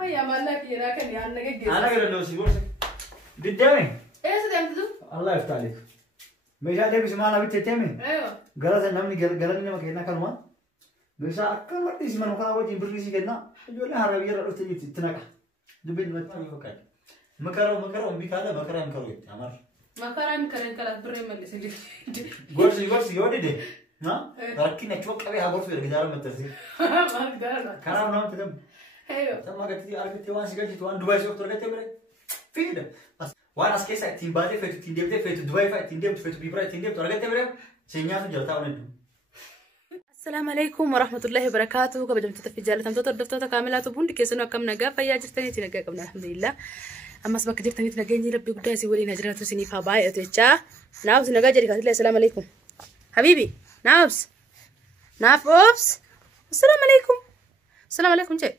هيا مالك يراك اللي أنا جيت أنا قلت له سيبورس بدأني إيه سدمتو الله يفتح عليك مش عليه بس ما أنا بتتمي أيوة قالت النمني قالني ما كنا كلمة بس أكمل مرة اسمه نقول أول جيب بريسي كنا يقول لها ربي يرى أرتجي تتناقح دبل ما تفكر مكرو بيكاله مكرو أمر مكرم كرن كلا بري ملي سيدي قرصي يودي ده ها لكن أشوف كذا هقول في الجدار ما تزيد ما قدرنا كلام نام تدم أيوة ثم قلت لي أرجع توان سيجي توان دبي شوف ترجع تبرة في ده بس وانا اسكيس تيم بادي في تيم ديبت في دبي في تيم ديبت في بيبرا تيم ديبت ترجع تبرة سينيا في جلتا وندو السلام عليكم ورحمة الله وبركاته كبدم تتفجر تمتوت الدفتة كاملة بوند كيسنا كم نجا فيا جستني تنجا كم الحمد لله أما سبك جبتني تنجيني ربي قداسي ولي نجرنا تسني فباي أتيجا ناوس نجا جري كاتلي السلام عليكم حبيبي ناوس نافوبس السلام عليكم السلام عليكم جاي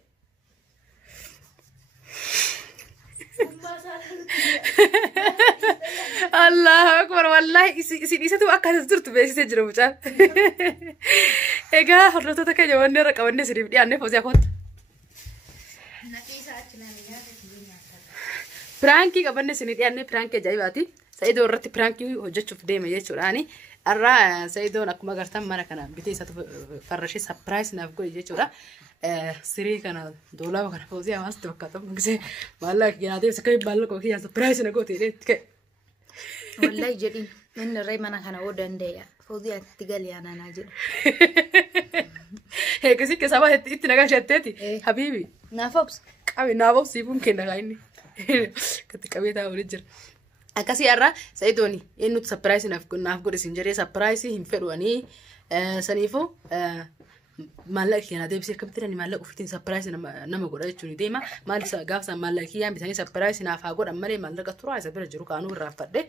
الله أكبر والله سيدي أكاد زرت بس تجربة جان إيجا حرتها كي جواني ركواني سريف دي أنا فوزي أخوت برانكي كبرني سنيدي أنا برانكي جاي باتي سيدو رتي برانكي وجت شوف ديما يجوراني الرا سيدو نكما قرتم مرة كنا بتي ساتو فرشي سبرايز نافكو يجورا سري كنا دولا وكنا فوزي أمس تبكتم مكسي مالك جنادي سكاي بالك وكي سبرايز نقولي ليه والله جدي من الرأي ما كان أودن ديا فوزي تقالي أنا ناجر هيك سيك سبا إنت نجاش تتي حبيبي نافوبس كابي نافوبس يمكن نغايني كنت كابي تاو رجل أكاسي أرا سيدوني إنه سبرايز نافكو رسنجري سبرايز هم فرواني سنيفو مالك يعني ده بيصير كبترني مالك وفتين سبرايز نما قرأت شوني ديما مال سقاف مالك يعني بيساني سبرايز نافع قرأ مالي مالك تروح سبرا جرو كانوا رافض ده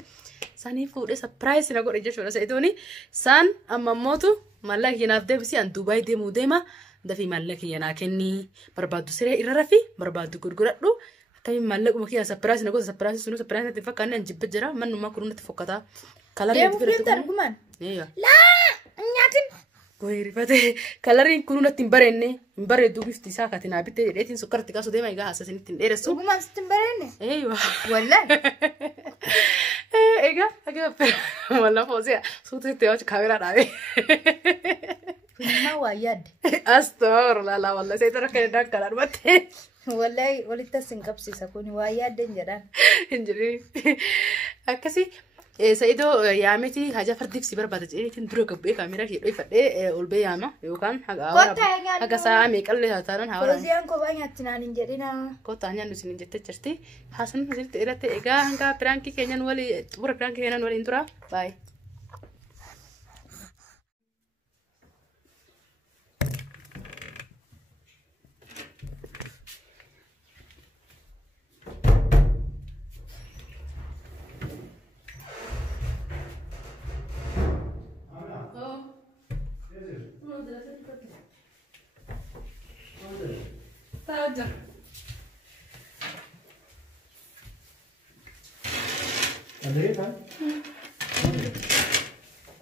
ساني فود سبرايز نقول إيش ولا سيدوني سان أما موتو مالك يعني ده بيصير عند دبي ديمو ديما ده في مالك يعني كني بربادو سريع إرافي بربادو قرقرة كم مالك ومكيا سبرايز نقول سبرايز سنو سبرايز نتفق أنا نجيب بجرا من ما كنا نتفقدا كلام يتفقدا ايوه لا نياتن كويري فته كلارين كنا تنبرني مبرر دوبي في تساعة كتنا بيت ريتين سكر تكاسو دايما يجاه أساسا تندرسو وما تنبرني ايوه والله ايجا اجا والله فوزي صوتي تيجي كاميرا رابي ما وياد استغفر الله لا والله سيدنا كده كلار بته والله وليت سنكبسي سكوني وياد دنجران انجري أكاسي سيدو يامتي حاجة فردي في بربادة إيه تندرو كبير كاميرا كي يفرد أولبي ياما يوكان حاجة سامي كله هتارن هوا فوزيان كوباني هتنان جرينا كوتانيا نسين جت تشرتي حسن نسين تيرت إيجا هنگا برانكي كينيان ولي تبور برانكي كينيان ولي إندرا باي Saja. Ada ya kan?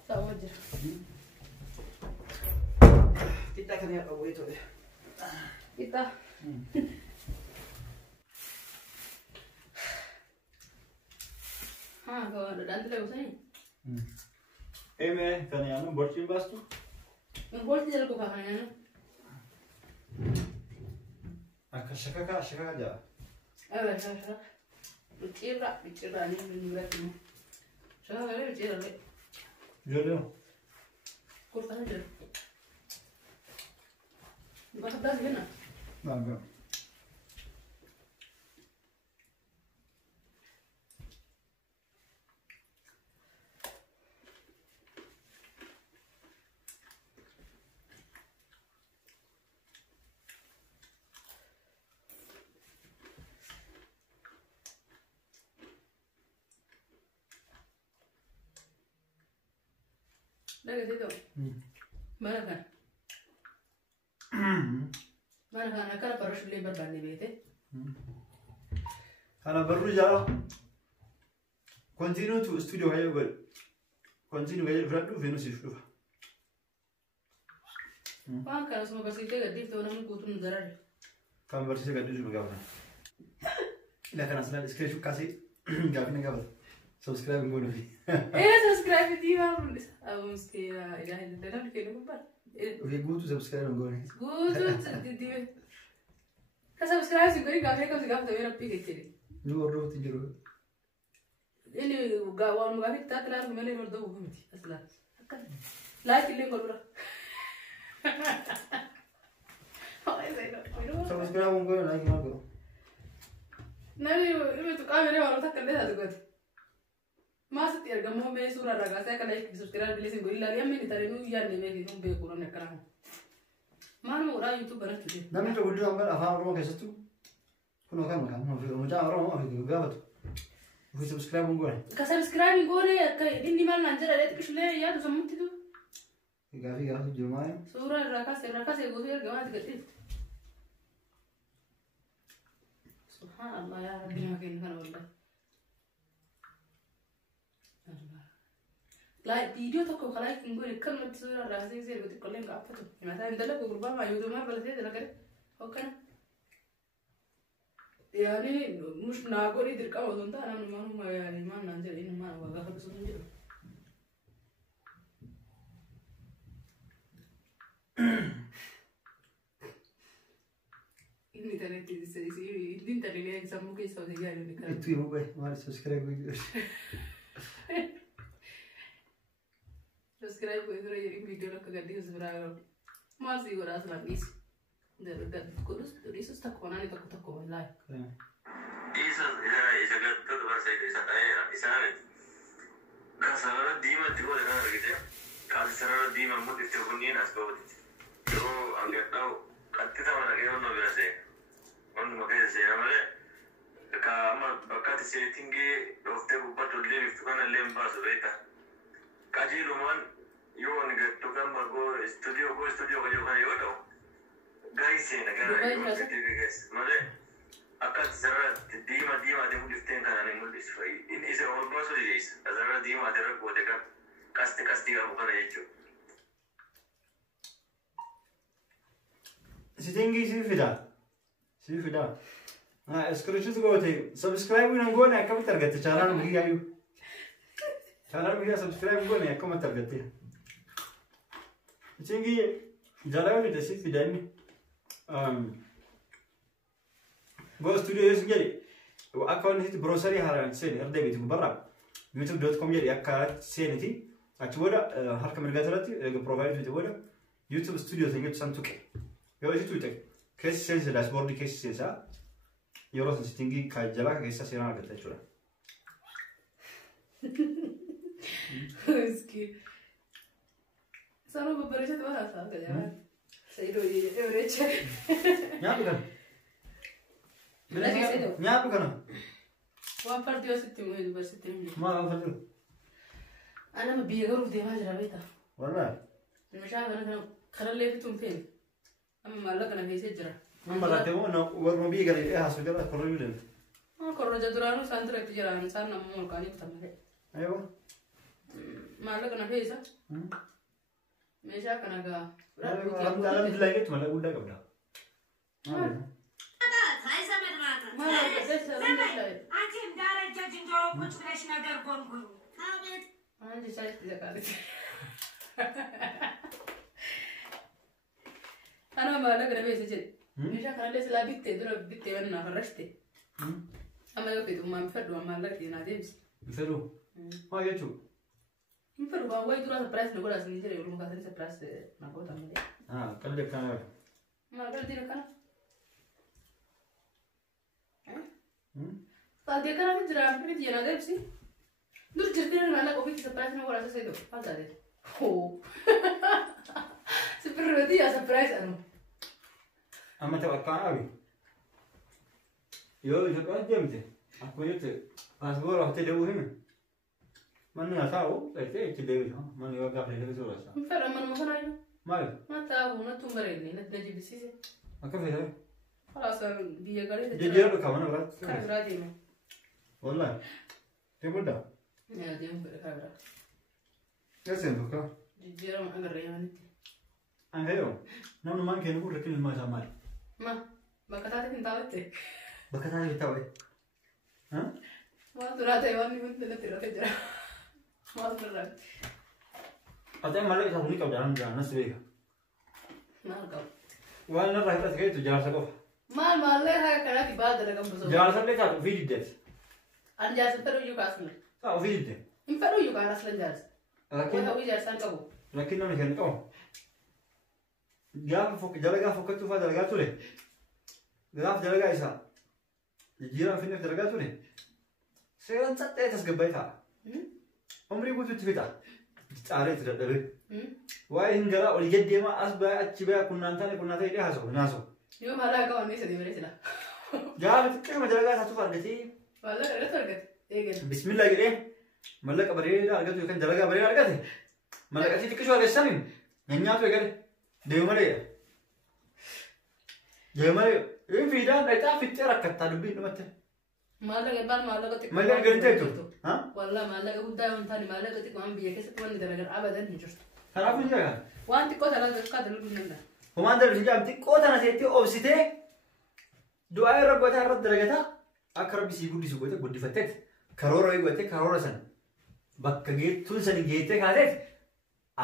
Saja. Kita kan ya kau itu deh. Kita. Kau ada dantel ya usai. Me kan ya nu borcin bastu. Borcin jalan kau kan ya nu. Shaka aja. Shaka. Bicara ni berat ni. Shaka ni bicara ni. Jodoh. Kurang aja. Bukan dah gimana? Enggak. Dah gitu. Mana kan? Mana kan? Akan apa harus lebar bani bete? Karena baru jalan. Continue to studio aja gue. Continue aja berat tuh Venus itu. Kan kalau semua kasih dia gede tuh orang kutun negara. Kan barsiisee gadhiisu nu gaafatan. Ila kana silaan iskiriipshuu kaasee gaafii na gaafata. Subscribe hin goone fi. Subscribe di waan amste ila dana ke no bar. Ofii guutuu subscribe hin goone. Guutuu di ka subscribe si gori gaafee ka si gaafata weera pike kiri. Nu hordofti jiru. Ini waan gaafii taate laatu melee hordofuu miti asla. Akka like illee godhura. Subscribe hin goone like maal godhu. Nani ibe tu kamera waan takka illee taate godhu. Masih tiada kamu me surah raga saya kalau ikut subscribe beli sih gorilla dia me ditari nu ya nih me gitu be kurang nak kerana. Mana orang YouTube banyak tuh. Namni tu guddi ambil afaan Oromoo keessattuu kun kan mucaa Oromoo fi gaafatu. Ofii subscribe hin goone. Ka subscribe goone kayak ini mana anjir ada tu kisle ya tu semut itu. Gaafii gaafatu jiru maali? Surah raga saya gotu ya gawat gitu. Subhanallah ya Rabbi makin kan wallah. Like video tak kau kalau ikut gue kan nanti sudah rasa sih gue kalau enggak apa tuh. Masa entahlah gue berubah mah YouTube mah balasnya jalan kan. Oke. Ya ini mus nago ni dirka mau tuntah anak rumah ya ni mana nanti ini mana wagah harus tunjuk. Ini tadi ini tadi ni yang sama kayak sahaja dia ni kan. Itu ibu baik, mari subscribe gue. Subscribe gue itu jadi video lo keganti subscribe. Masih gue rasa lagi. Dari kurus dari sus tak kona ni tak like. Isa tuh bahasa Indonesia tanya, isa kasar di mana tuh ada gitu ya. Kasar di mana mungkin itu punya nasib. So angkat tahu, kita mana kita mau biasa. Orang mungkin saya malah kama bakat saya tinggi, dokter buat tu lebih itu kan lembah sudah. Kaji luman, yo angkat tu kan bago studio kerja kan yo tau. Guys sih negara yo studio guys. Malah akat zara di mana dia mungkin kan ane mungkin sesuai. Ini is almost so guys. Zara di mana dia buat dekat kasti kamu kan itu. Si tinggi si fida. Nah, screenshot gue tadi. Subscribe gue nanggo nih, kamu target channel gue ayu. Channel gue subscribe gue nih, kamu target. Si tinggi jalan itu si fida ini. Gue studio sendiri. Akun itu browser haran sini, ada itu berapa? YouTube.com jadi akun sini ti. Actually, harga mereka terati, provide itu boleh. YouTube studio tinggi santuk. Gak itu itu. Case sense dashboard case sense. Yoros tinggi kajalah case sirana kata cura. Meski. Sama beberapa tuh hafal kerja. Saya itu average. Nyapa kan? Nyapa kan? Wah part dia situ university ni. Ma apa tu? Anak biar urut dia macam apa itu? Warna? Macam mana kalau lagi tumpeng. Malah kena hese jera. Malah temu no warna biar hasil kita korang jualan. Kalau jaduranu santre itu jera sana mau kani kita Ayo. Malah kena hese. Macam kena ga. Dalam lagi tu malah udah kau dah. Malah betul betul. Anjing darah jadi jorok pun sudah senagar gonggung. Kabet. Anjing saya tidak kali. Anak malah kena hese je. Macam kena les labit te, dulu labit te mana nak rest te. Ama yo itu mampu dua malah di nadems. Seru. Oh ya cu. Mampu dua wai dulu surprise nak gula sini je, belum kasih surprise nak gula tamil. Kalau dia kan. Malah kalau tidak kan? Kalau dia kan aku jeram pun dia nadems sih. Dulu cerita nak kopi surprise nak gula sesuatu. Apa tadi? Oh. Seperti ya surprise anu. Ama tak kan abi. Yo, itu kan jam tu. Aku itu pas gua waktu dia buat ni. Mana nggak tahu, itu dia. Mana gua gak boleh dia suruhasa. Mampu mana makan aja. Mal. Mana tahu, mana tumbar ini, nak jadi bisnis. Aku faham. Kalau asal dia kali Jadi dia berkawan berat. kan berarti mah. Wallah. Dia muda. Ya dia mungkin berkawan. Ya sentuh kau. Dia orang agar yang ini. Anggayo. Nama man kena pun rekin masa mal. Mah, Bakka hin taa'utti. Bakka taatee bittaa wayi. Waan duraa ta'e waan nuti natti irratti jira. Waan duraa. Atee malee isaa huni qabda nan jira nas beeka. Maal qabu? Waan narraa hir'ate keessattuu jaarsa qofa. Maallee haa kanaatti baala dalagan bosona. Jaarsa illee taatu ofii diddeeti. Ani jaarsa fedhu iyyuu kaasne. Ofii diddee. Hin fedhu iyyuu kaan aslan jaarsa. Waan hawwii jaarsaan qabu. Rakkin namni kennu qabu. Gaafa dalagaa fokkachuu fa'aa dalagaa ture. Gaafa dalagaa isaa jijjiirama finneef dalagaa ture. Seeraan saddeet tasgabbaa'ee ta'a. Umrii guutuutti fixa. Caaree itti dadhabee. Waa'ee hin garaa olii gaddeemaa as ba'aa achi ba'aa kunnaan ta'ee hidhee haasa'u hin haasa'u. Yoo maallaqaa qabanne isa deemee sila. Gaafa xiqqeema dalagaa isaatuuf argatee. Maallaqa irratti argate. Eegale. Bismillah jedhee mallaqa bareedaa argatu yookaan dalagaa bareedaa argate. Mallaqatti xiqqisuu argeessaniin nyaatu eegale. Deemu malee. Deemu malee. Inni fiidaan dhaqaa fixxee rakkattaa dubbiin dhumatti. Maallaqa xiqqoo. Mallaqa galintee jirtu. Wallah maallaqa guddaa yoo hin taane maallaqa xiqqoo waan biyya keessatti wanni dalagan abadan hin jirtu. Kanaafuu hin jaalan. Waan xiqqoo dalagaa dalaguu hin danda'a. Homaan darbi hin jaalan xiqqoo tana seettee obsitee du'aa irra gotaa irratti dalagataa akka rabbi sii guddisu gote guddifatteet karoora eeggattee karoora sana bakka geettuun sani geettee kaateet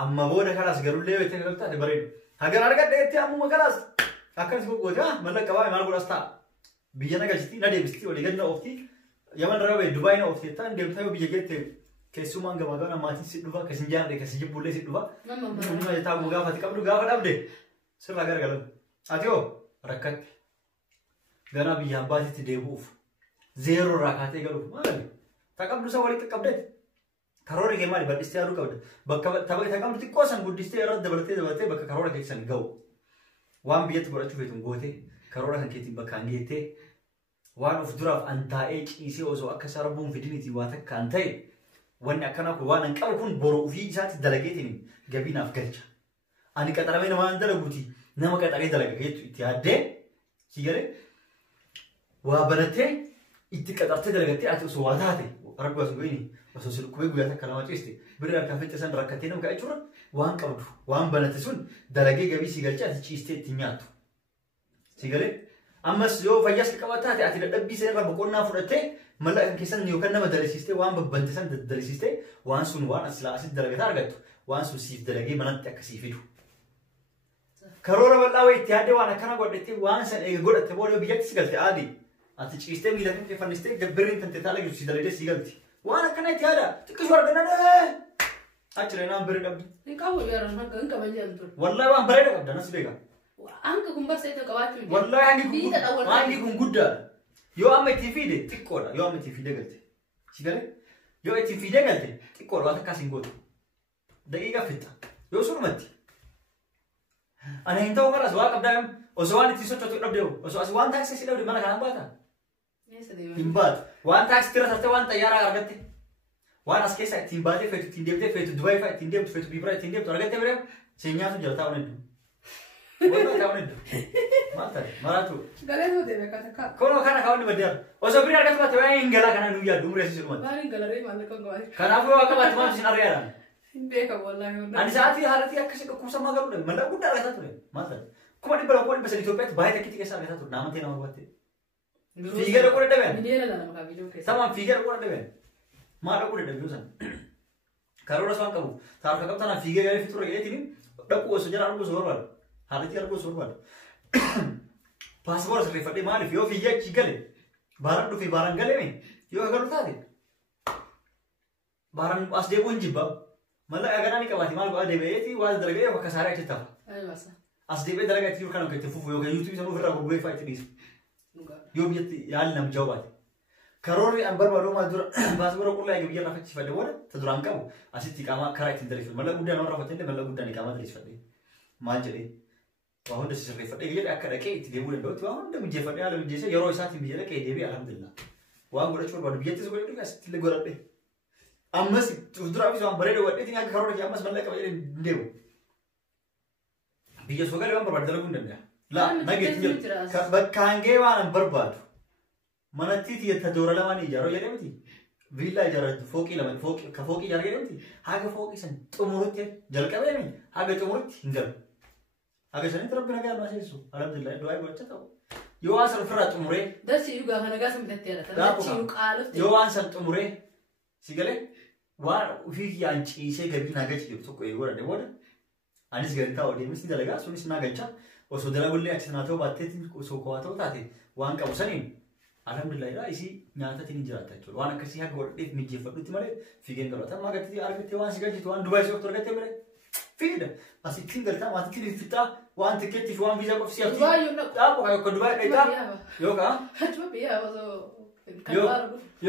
amma booda kalaas garullee yoo itti galtaate bareedu. Hagar argadde itti ammuma kalaas akkanis gootee mallaqa qabaa maal godhas ta'a. Biyya nagalchitii na deebistii walii gad na ooftii yaman irraa ba'e Dubaay na ooftee ta'an deemtaa yoo biyya geette keessumaan gamaa gana maatiin si dhufa kasi jaarre kasi jibbullee si dhufa. Nama jetaa guu gaafati qabdu gaafa dhabde sirraa gargalamu. Ati hoo rakkatte ganaa biyya abbaatitti deebi'uuf zeeroo irraa kaatee galuuf maali? Taqabdu isa walitti qabdeet karoora kee maali bal'istee yaaduu qabda. Bakka taqabdu xiqqoo san guddistee irratti dabalatee bakka karoora keessan ga'u. Waan biyyatti godhachuu feetuun gootee karoora kan keetiin bakkaan geettee waan of duraaf an taa'ee ciisee osoo akka isaa rabbuun fidiniitii waa takka an ta'e wanni akkanaa kun waan an qabu kun boroo ofii isaatti dalageetiin gabiinaaf galcha. Ani qaxaramee nama an dalaguuti nama qaxaree dalaga geettu itti yaaddee si galee waa barattee itti qaxartee dalagattee ati osoo waa taate rabbi osoo goyini osoo silqubee guyyaa takka nama ciiste birri harkaan fitte san rakkattee nama ka'achuudha waan qabdu waan banatte sun dalagee gabii si galcha ati ciistee itti nyaattu. Si galee ammas yoo fayyaas qabattaate ati dadhabbii isa irraa boqonnaa fudhattee mallaqa keessan yookaan nama dalasiistee waan babbante san dalasiistee waan sun waan asilaa asitti dalagataa argattu waan sun siif dalagee manatti akkasii fidu. Karoora bal'aa wayii itti yaaddee waan akkana godhattee waan san eega godhatte booda biyyatti si galte aadii ati ciistee miila kan fannistee gabbirriin kan teetaa lagisu si dalagee si galti. Waan akkana itti yaada xiqqisuu argannaa achiree naan birri qabdi. Ni qabu yaran hanga hin qaban jedhamtu. Wallahi waan bareeda qabda nas beeka. Hanga kun barsa itti qabaachuu. Wallahi hangi kun guddaadha. Yoo amma itti fiide xiqqoodha. Yoo amma itti fiide galte. Si galee? Yoo itti fiide galte xiqqoodha waan akkas hin gootu. Daqiiqa fixa. Yoo surmatti. Ani hin ta'u kanas waa qabdaa osoo waan itti sochotu dhabdeewu osoo as waan taaksii si dhabde mana kanaan baata. Hin baatu. Waan taaksii tira tattee waan xayyaaraa argatte. Waan as keessa ittiin baatee feetu ittiin deemtee feetu Dubaay fa'aa ittiin deemtu feetu Bibiraa ittiin deemtu argattee bireem seenyaatu jala taa'uun hedduu. Wallahi taa'uun hedduu. Maal ta'e maraatu. Galee nuu deeme akka Kono kana kaawwanni baddeera. Osoo birii argatu baate waa hin galaa kana nuu yaaddu umrii asii sirmatti. Maaliin galaree maallaqa qabaate. Kanaafuu yoo akka baate maal isin ari'aadhaan. Hin beekamu wallahi. Ani sa'aatii haalatti akkasii dhukkubsamaa galuudha. Mallaqa guddaa argataa ture. Maal ta'e. Kuma dhibba lakkoo dhibba sadii Itoophiyaatti baay'ee takkiitti keessa argataa ture. Naamantee nama hubatte. Fiigee dhaquu dadhabeen. Miliyoona lama kaa biidoo keessa. Samaan fiigee dhaquu dadhabeen. Maal dhaquu dadhabee san. Karoora isaan qabu. Taarika qabtanaan fiigee gaarii fiturra jedheetiin dhaquu osoo jala arguu osoo barbaadu. Haalatti arguu osoo barbaadu. Paaspoora sirreeffadhee maaliif yoo fiigee achi gale baaraan dhufee baaraan galee yoo galu taate baaraan as deebi'uu hin jibba. Mallaqa ganaa ni qabaate maal godhaa deebi'eeti waan dalagee bakka saaraa achi tafa. As deebi'ee dalagaa itti yookaan akka itti fufu yookaan yuutuubii sanuu ofirraa gurguree fa'aa itti dhiisu. Yoo biyyatti yaalli nam jahu baate. Karoorri an barbaadu maal dura paaspoora qullaa eega biyya irraa faccifadhe booda ta duraan qabu asitti qaamaa karaa ittiin daleeffadhe mallaqa guddaa nama raffatte illee mallaqa guddaan qaamaa daleeffadhe maal jedhee waa hunda sirreeffadhe jedhe akka dhaqee itti deemuu danda'utti waa hunda mijeeffadhe haala mijeessee yeroo isaatiin biyya dhaqee deebi'e alhamdulillah waan godhachuu barbaadu biyyattis godhadhu asitti illee godhadhe ammas duraafis waan bareeda godheetiin akka karoora kee ammas mallaqa qaba jedhee hin deemu biyya soo galee waan barbaadu dalaguu hin danda'a laa nageetti jedhu bakka hangee waan an barbaadu manatti tiyata doora lamaan ijaaroo jedhamti viillaa ijaaratu fooqii lama fooqii ijaaruu jedhamti haga fooqii san xumurutti jalqabeemi haga xumurutti hin galu haga sanitti rabbi nagaa nu aseessu alhamdulillah du'aa gocha ta'u yoo waan san ofirraa xumuree Darsi yugaa kana gaasa miidhagdeera. Darsi yuqaalutti. yoo waan san xumuree si galee waan ofii kiyyaan ciisee gadi nagaa ciisu tokko eeguu danda'e booda anis gadi taa'u deemis ni dalagaa sunis naa galcha osoo dalagullee achi sanaa ta'uu baatteetiin osoo kowaa ta'uu taate waan qabu saniin alhamdulillah isi nyaatatiin hin jiraata jechuudha waan akkasii haga godhadheef mijjeeffadhutti malee fiigeen galata amma gadi argattee waan si galchitu waan Dubaay si argattee bire fiigda asittiin galtaa maatittiin fixaa waan tikkeettiif waan viizaa qofsi hafti dhaaboo yoo ka Dubaay dheetaa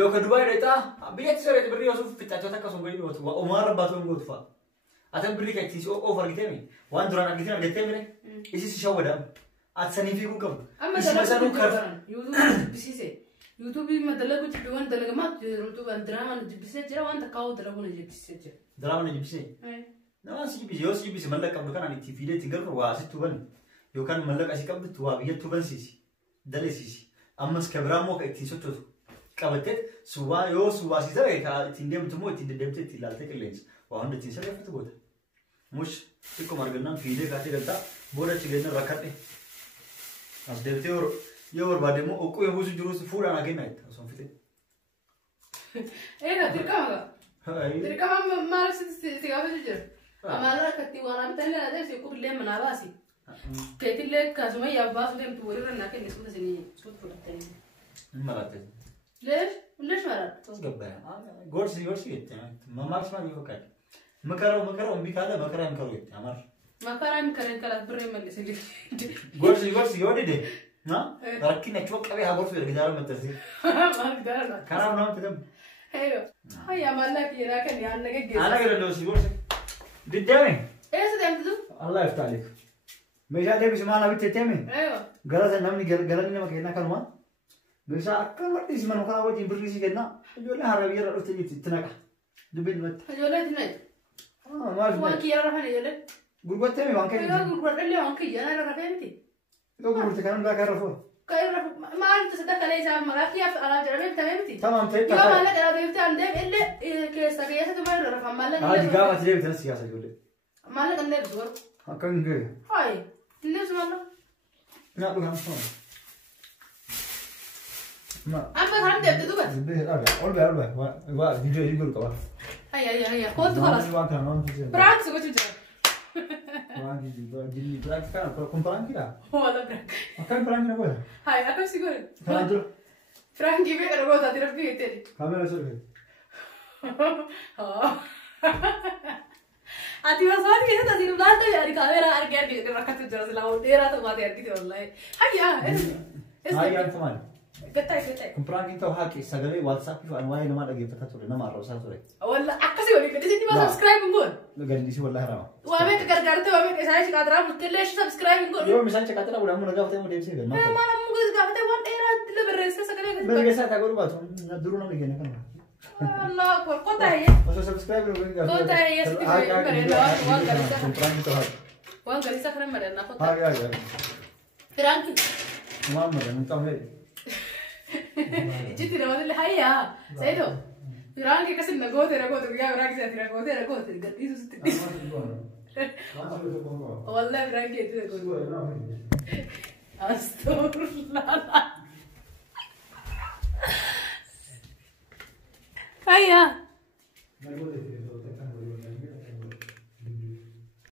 yoo ka Dubaay dheetaa biyyatti sirreetti birrii osoo fixaachota akkasuma gadi dhiyootu waa omaa rabbaatu hin gootu fa'a atan birrii kan ittiin of argitee waan duraan argattee bire isi si shawwadam atsanii fiiguu qabu. Amma dalagu karan YouTube bisise. YouTube madala kuch biwan dalaga mat YouTube drama na jibise jira wan takau dalagu na jibise jira. Drama na jibise. Nama si jibise yo si jibise malak kabdu kan ani TV de tinggal wa asitu ban. Yo kan malak asi kabdu tuwa biya tu ban sisi. Dale sisi. Amma skabra mo ka itin soto. Qabatet suba yo suba si zare ka itin dem tumo itin dem te tilalte kelens. Wa handa tin sare fatu bota. Mush tikko marganam fide ka te galta boda chigena rakate. As deebitee yoo barbaade immoo oqqoo yoo buusu jirus fuudhaan hagenna itti osoo fite. Dirqama. Dirqama maal si gaafatu jira. Amaala akkatti waan abitanii laatee si qullee manaa baasi. Keetillee akkasuma yaa baasu deemtu walirra naa kenne suuta isinii suuta fudhattanii. Hin maratte. Leesh maratte. Tos gabbaya. Gorsi jette. Mamaaks maal yoo fakkaate. Makara umbii kaala makara hin karu jette amar. Makaran karen kalat bere malli Gorsi yoo dide. Na? Rakkina choo qabee haa gorsu erga jaara mattasi. Maal gaara. Kanaaf nama fidam. Heyo. Hayya mallaki yeraa kan yaan nagaggeessa. Ana gara si gorsi. Diddeeme. Eessa deemtu? Allah iftaalik. Meeshaa deebisi maal abitti teeme? Heyo. Galata namni galanni nama kennaa kanuma. Meeshaa akka madhiisi mana kanaa wajjin birrii si kennaa. Ijoollee harabiyyaa irra dhufte itti naqa. Dubbiin matti. Ijoollee itti naqa. Maal Waan kiyyaa rafan ijoollee. Gurgurtee waan kennaa. Yoo gurguradhallee waan kiyyaa irra rafee miti. Yoo gurgurte kanaan biraa kan rafuu. Maal tasaa kalee isaa maqaa kiyyaaf alaa jedhamee bitamee miti. Tamam ta'e. Yoo maallaqa dhaa beektee an deem illee keessatti tuma irra rafan maallaqa. Haati gaafa ati deebitan siyaasa ijoollee. Maallaqa illee bisu garuu. Akka hin gahe. Hayi. Illee bisu maallaqa. Nyaadhu kan sun. Amma kan deemte dubbata. Zibbee olbaa. Waa viidiyoo eeguu qaba. Hayya. Kootu kalas. Waan kana waan tuuti. Pranks gochuu jira. Waan gidi prank kana kun prank dha. Wala prank. Akkan prank na boya. Hayya akkam si godhe. Kana dura. Prank gibi kana goota ati rabbi geettee. Kamera sirri. Ati wasaati keessatti asii dhuflaata yaadi kaamera argee rakkatu jira silaa ol dheeraa ta'uu baatee argite wallahi. Hayya. Hayyaan tumaan. Gattaa. Kun prank ta'u haaqi sagalee WhatsApp fi waa'ee namaa dhaggeeffataa ture nama arrabsaa ture. Walla akkasii walii gadi sitti maa subscribe hin goone. Gallisi wallahi harama. Waamee gargaartee waamee isaa ishee qaadraa bulteellee ishee subscribe hin goone. Yoo misaan caqaxira bulaan mun gaafatee mu deebisee galma. Maal ammoo gaafatee waan dheeraa dila barreessee sagalee gadi. Barreessaa ta'uu baatu duruu namni kenna kana. Allah kota ya. Osoo subscribe nu gaafatee. Kota ya sitti bareeda waan galisa. Kun prank ta'u haaqi. Waan galisa kana madana kota. Haaqi. Prank. Maal madana ta'u. Ijiti namoonni hayya Saido Firaan kee kasin nagootee guyyaa biraa keessatti ragootee gadhiisu sitti dhiisu. Wallahi Firaan kee itti nagootee. Astaghfirullah. Hayya.